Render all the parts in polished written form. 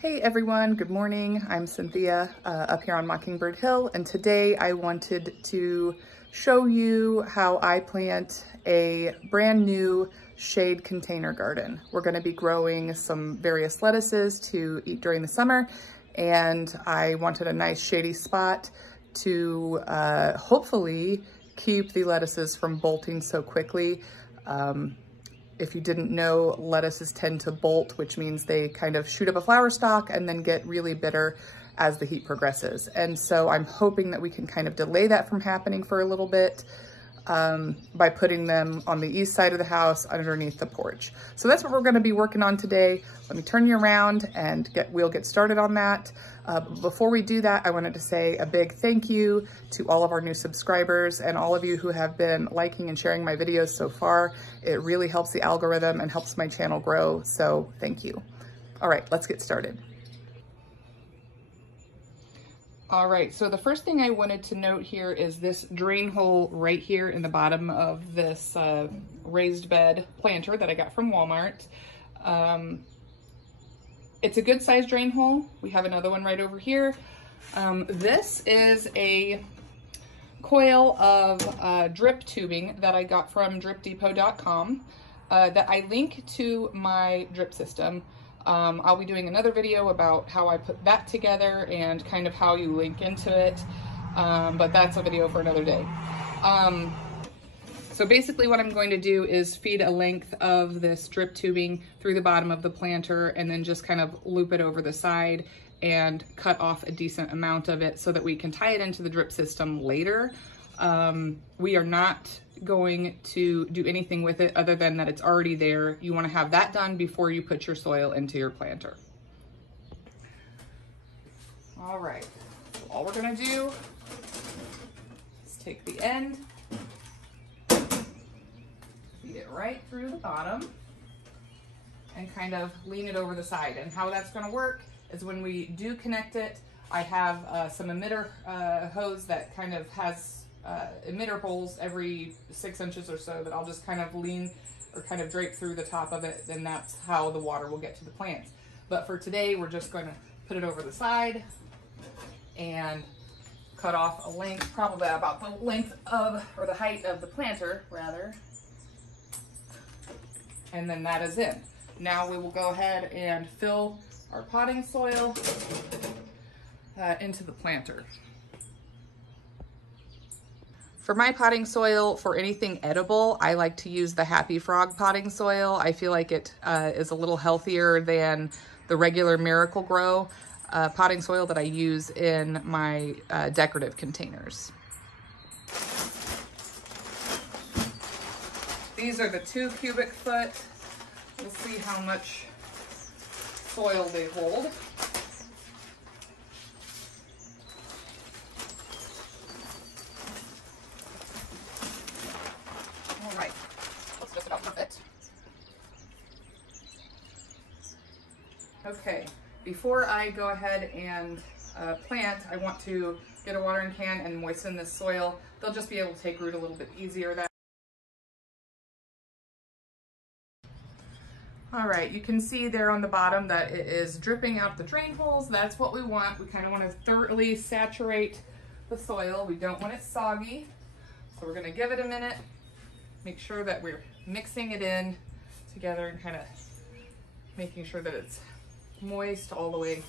Hey everyone, good morning. I'm Cynthia up here on Mockingbird Hill, and today I wanted to show you how I plant a brand new shade container garden. We're going to be growing some various lettuces to eat during the summer, and I wanted a nice shady spot to hopefully keep the lettuces from bolting so quickly. If you didn't know, lettuces tend to bolt, which means they kind of shoot up a flower stalk and then get really bitter as the heat progresses. And so I'm hoping that we can kind of delay that from happening for a little bit by putting them on the east side of the house underneath the porch. So that's what we're gonna be working on today. Let me turn you around and we'll get started on that. Before we do that, I wanted to say a big thank you to all of our new subscribers and all of you who have been liking and sharing my videos so far. It really helps the algorithm and helps my channel grow, so thank you. All right, let's get started. All right, so the first thing I wanted to note here is this drain hole right here in the bottom of this raised bed planter that I got from Walmart. It's a good size drain hole. We have another one right over here. This is a coil of drip tubing that I got from dripdepot.com that I link to my drip system. I'll be doing another video about how I put that together and kind of how you link into it, but that's a video for another day. So basically what I'm going to do is feed a length of this drip tubing through the bottom of the planter and then just kind of loop it over the side and cut off a decent amount of it so that we can tie it into the drip system later. We are not going to do anything with it other than that it's already there. You want to have that done before you put your soil into your planter. All right, so all we're gonna do is take the end, feed it right through the bottom, and kind of lean it over the side. And how that's gonna work is when we do connect it, I have some emitter hose that kind of has emitter holes every 6 inches or so that I'll just kind of lean or kind of drape through the top of it, then that's how the water will get to the plants. But for today, we're just going to put it over the side and cut off a length, probably about the length of, or the height of the planter rather. And then that is in. Now we will go ahead and fill our potting soil into the planter. For my potting soil, for anything edible, I like to use the Happy Frog potting soil. I feel like it is a little healthier than the regular Miracle-Gro potting soil that I use in my decorative containers. These are the 2 cubic foot. We'll see how much soil they hold. Okay, before I go ahead and plant, I want to get a watering can and moisten this soil. They'll just be able to take root a little bit easier that. All right, you can see there on the bottom that it is dripping out the drain holes. That's what we want. We kind of want to thoroughly saturate the soil. We don't want it soggy. So we're gonna give it a minute, make sure that we're mixing it in together and kind of making sure that it's moist all the way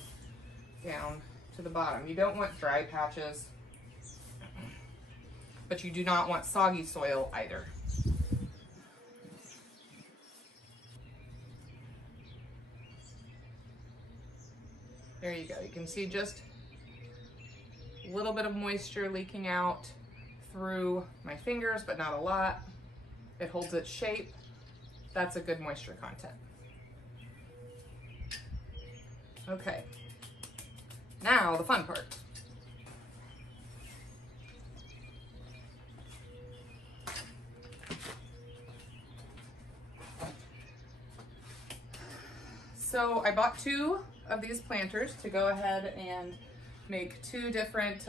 down to the bottom. You don't want dry patches, but you do not want soggy soil either. There you go. You can see just a little bit of moisture leaking out through my fingers, but not a lot. It holds its shape. That's a good moisture content. Okay, now the fun part. So I bought 2 of these planters to go ahead and make 2 different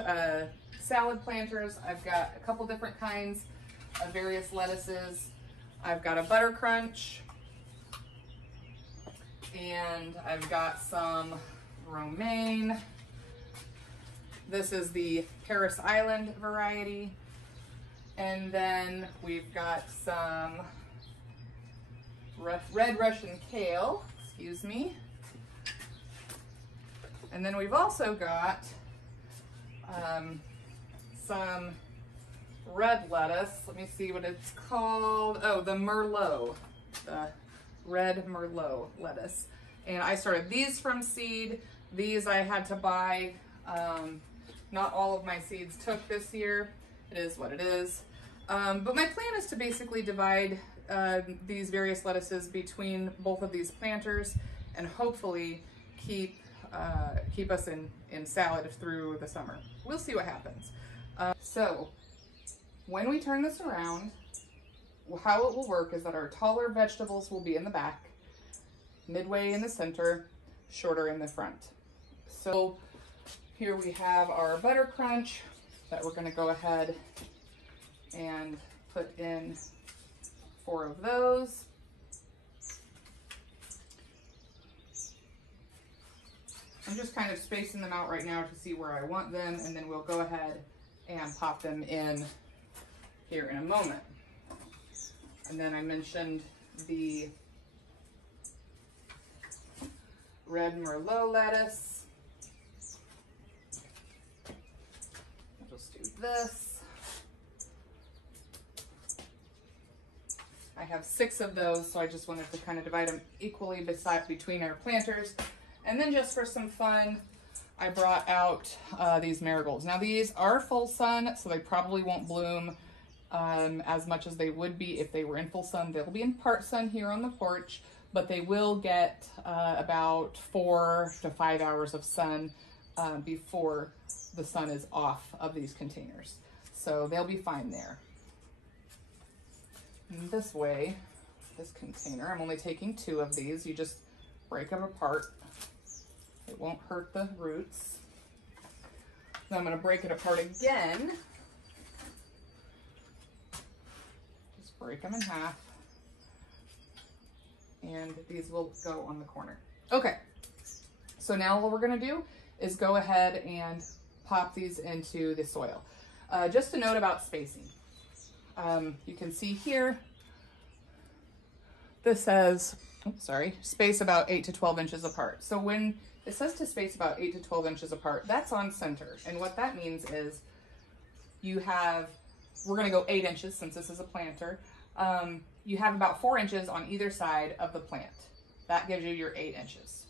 salad planters. I've got a couple different kinds of various lettuces. I've got a Butter Crunch, and I've got some romaine. This is the Paris Island variety. And then we've got some red Russian kale, excuse me. And then we've also got some red lettuce. Let me see what it's called. Oh, the Merlot, the red Merlot lettuce. And I started these from seed. These I had to buy. Not all of my seeds took this year. It is what it is. But my plan is to basically divide these various lettuces between both of these planters and hopefully keep us in salad through the summer. We'll see what happens. So when we turn this around, how it will work is that our taller vegetables will be in the back, midway in the center, shorter in the front. So here we have our butter crunch that we're going to go ahead and put in 4 of those. I'm just kind of spacing them out right now to see where I want them, and then we'll go ahead and pop them in here in a moment. And then I mentioned the red Merlot lettuce. I'll just do this. I have 6 of those, so I just wanted to kind of divide them equally between our planters. And then just for some fun, I brought out these marigolds. Now these are full sun, so they probably won't bloom as much as they would be if they were in full sun. They'll be in part sun here on the porch, but they will get about 4 to 5 hours of sun before the sun is off of these containers. So they'll be fine there. And this way, this container, I'm only taking 2 of these. You just break them apart. It won't hurt the roots. Then I'm going to break it apart again. Just break them in half. And these will go on the corner. Okay, so now what we're going to do is go ahead and pop these into the soil. Just a note about spacing. You can see here, this says, space about 8 to 12 inches apart. So when it says to space about 8 to 12 inches apart, that's on center. And what that means is we're gonna go 8 inches since this is a planter. You have about 4 inches on either side of the plant. That gives you your 8 inches.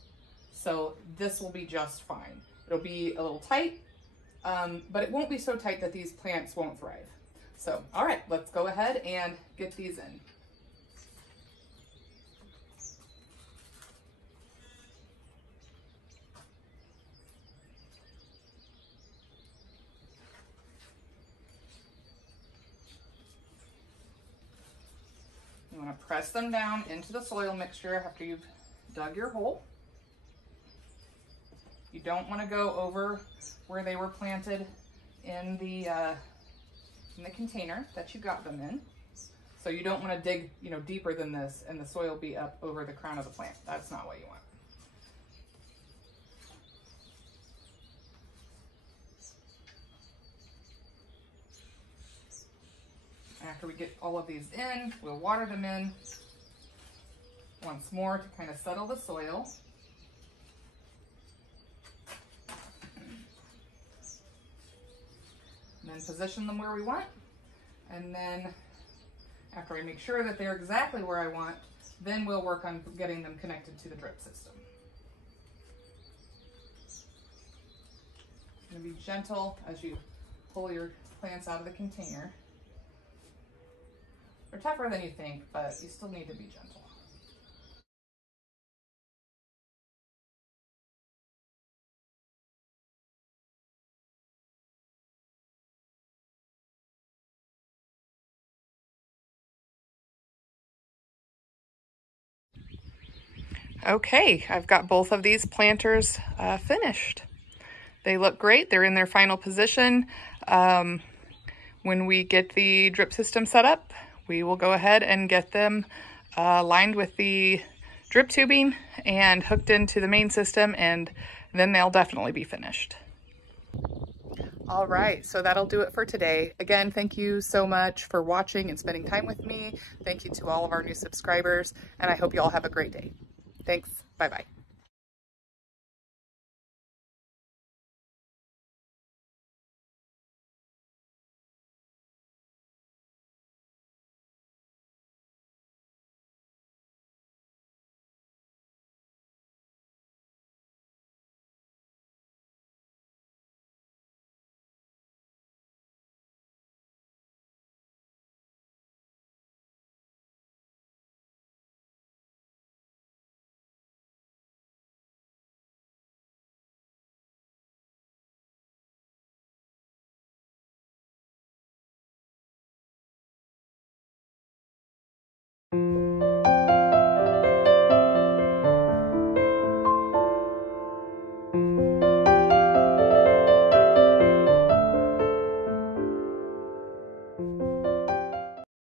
So this will be just fine. It'll be a little tight, but it won't be so tight that these plants won't thrive. So, all right, let's go ahead and get these in. You want to press them down into the soil mixture after you've dug your hole. You don't want to go over where they were planted in the container that you got them in. So you don't want to dig, deeper than this and the soil be up over the crown of the plant. That's not what you want. After we get all of these in, we'll water them in once more to kind of settle the soil. And then position them where we want. And then after I make sure that they're exactly where I want, then we'll work on getting them connected to the drip system. I'm going to be gentle as you pull your plants out of the container. They're tougher than you think, but you still need to be gentle. Okay, I've got both of these planters finished. They look great. They're in their final position. When we get the drip system set up, we will go ahead and get them lined with the drip tubing and hooked into the main system, and then they'll definitely be finished. All right, so that'll do it for today. Again, thank you so much for watching and spending time with me. Thank you to all of our new subscribers, and I hope you all have a great day. Thanks. Bye-bye.